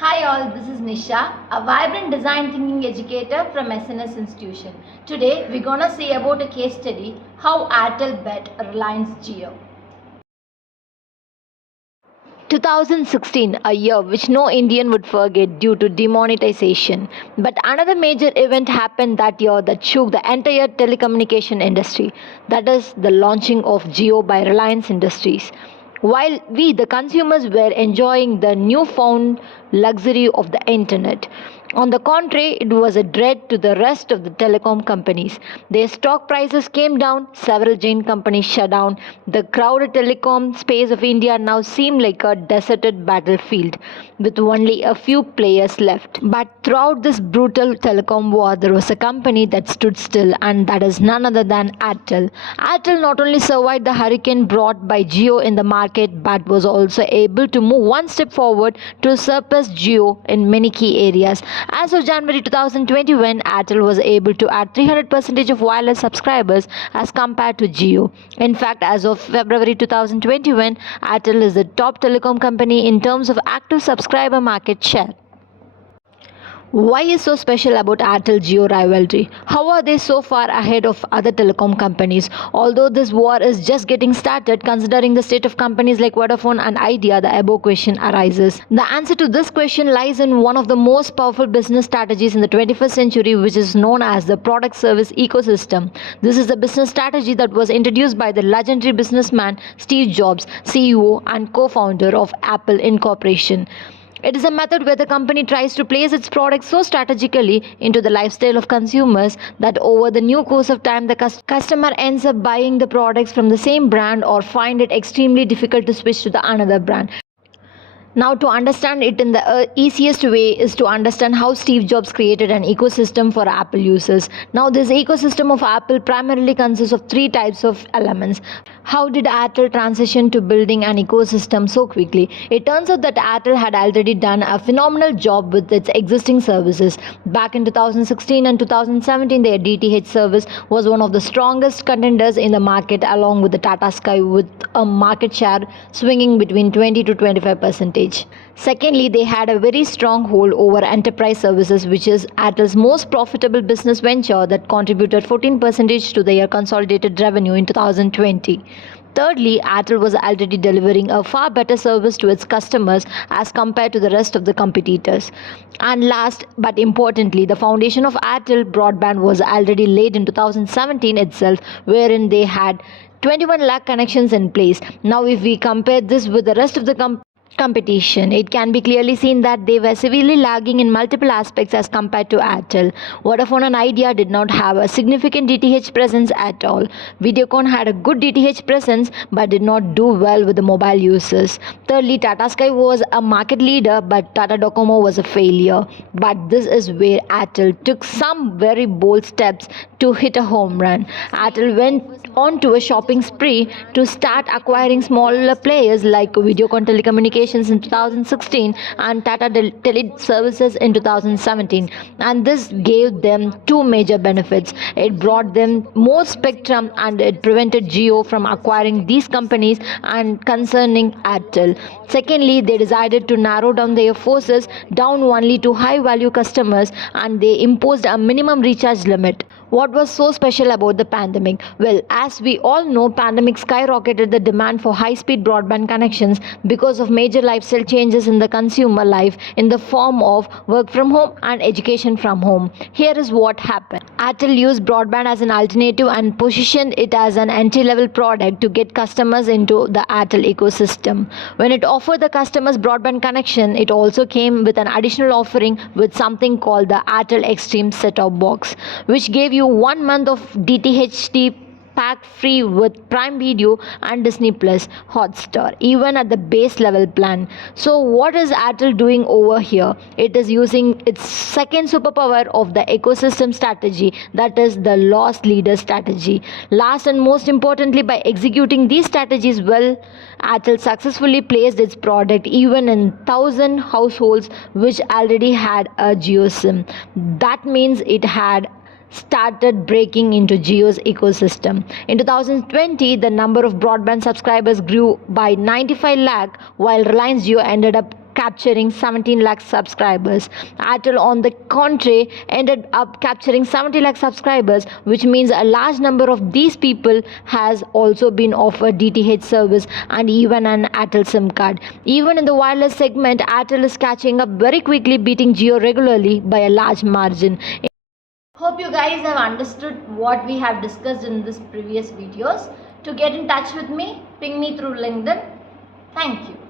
Hi all, this is Nisha, a vibrant design thinking educator from SNS Institution. Today we're gonna see about a case study how Airtel bet Reliance Jio. 2016, a year which no Indian would forget due to demonetization. But another major event happened that year that shook the entire telecommunication industry. That is the launching of Jio by Reliance Industries. While we, the consumers, were enjoying the newfound luxury of the internet. On the contrary, it was a dread to the rest of the telecom companies. Their stock prices came down, several giant companies shut down. The crowded telecom space of India now seemed like a deserted battlefield with only a few players left. But throughout this brutal telecom war, there was a company that stood still, and that is none other than Airtel. Airtel not only survived the hurricane brought by Jio in the market, but was also able to move one step forward to surpass Jio in many key areas. As of January 2021, Airtel was able to add 300% of wireless subscribers as compared to Jio. In fact, as of February 2021, Airtel is the top telecom company in terms of active subscriber market share. Why is so special about Airtel Jio rivalry? How are they so far ahead of other telecom companies? Although this war is just getting started, considering the state of companies like Vodafone and Idea, the above question arises. The answer to this question lies in one of the most powerful business strategies in the 21st century, which is known as the product service ecosystem. This is a business strategy that was introduced by the legendary businessman Steve Jobs, CEO and co-founder of Apple Incorporation. It is a method where the company tries to place its products so strategically into the lifestyle of consumers that over the new course of time the customer ends up buying the products from the same brand or find it extremely difficult to switch to the another brand. Now, to understand it in the easiest way is to understand how Steve Jobs created an ecosystem for Apple users. Now, this ecosystem of Apple primarily consists of three types of elements. How did Airtel transition to building an ecosystem so quickly? It turns out that Airtel had already done a phenomenal job with its existing services. Back in 2016 and 2017, their DTH service was one of the strongest contenders in the market, along with the Tata Sky, with a market share swinging between 20 to 25%. Secondly, they had a very strong hold over enterprise services, which is Airtel's most profitable business venture that contributed 14% to their consolidated revenue in 2020. Thirdly, Airtel was already delivering a far better service to its customers as compared to the rest of the competitors. And last but importantly, the foundation of Airtel broadband was already laid in 2017 itself, wherein they had 21 lakh connections in place. Now, if we compare this with the rest of the competition, it can be clearly seen that they were severely lagging in multiple aspects as compared to Airtel. Vodafone and Idea did not have a significant DTH presence at all. Videocon had a good DTH presence but did not do well with the mobile users. Thirdly, Tata Sky was a market leader but Tata Docomo was a failure. But this is where Airtel took some very bold steps to hit a home run. Airtel went on to a shopping spree to start acquiring smaller players like Videocon Telecommunications in 2016 and Tata Tele Services in 2017, and this gave them two major benefits. It brought them more spectrum and it prevented Jio from acquiring these companies and concerning Airtel. Secondly, they decided to narrow down their forces down only to high value customers and they imposed a minimum recharge limit. What was so special about the pandemic? Well, as we all know, pandemic skyrocketed the demand for high-speed broadband connections because of major lifestyle changes in the consumer life in the form of work from home and education from home. Here is what happened. Airtel used broadband as an alternative and positioned it as an entry-level product to get customers into the Airtel ecosystem. When it offered the customers broadband connection, it also came with an additional offering with something called the Airtel Extreme set-top box, which gave you 1 month of DTHT pack free with Prime Video and Disney Plus Hotstar, even at the base level plan. So what is Airtel doing over here? It is using its second superpower of the ecosystem strategy, that is the loss leader strategy. Last and most importantly, by executing these strategies well, Airtel successfully placed its product even in 1,000 households which already had a Jio SIM. That means it had started breaking into Jio's ecosystem. In 2020, the number of broadband subscribers grew by 95 lakh, while Reliance Jio ended up capturing 17 lakh subscribers. Airtel, on the contrary, ended up capturing 70 lakh subscribers, which means a large number of these people has also been offered DTH service and even an Airtel SIM card. Even in the wireless segment, Airtel is catching up very quickly, beating Jio regularly by a large margin. Hope you guys have understood what we have discussed in this previous videos. To get in touch with me, ping me through LinkedIn. Thank you.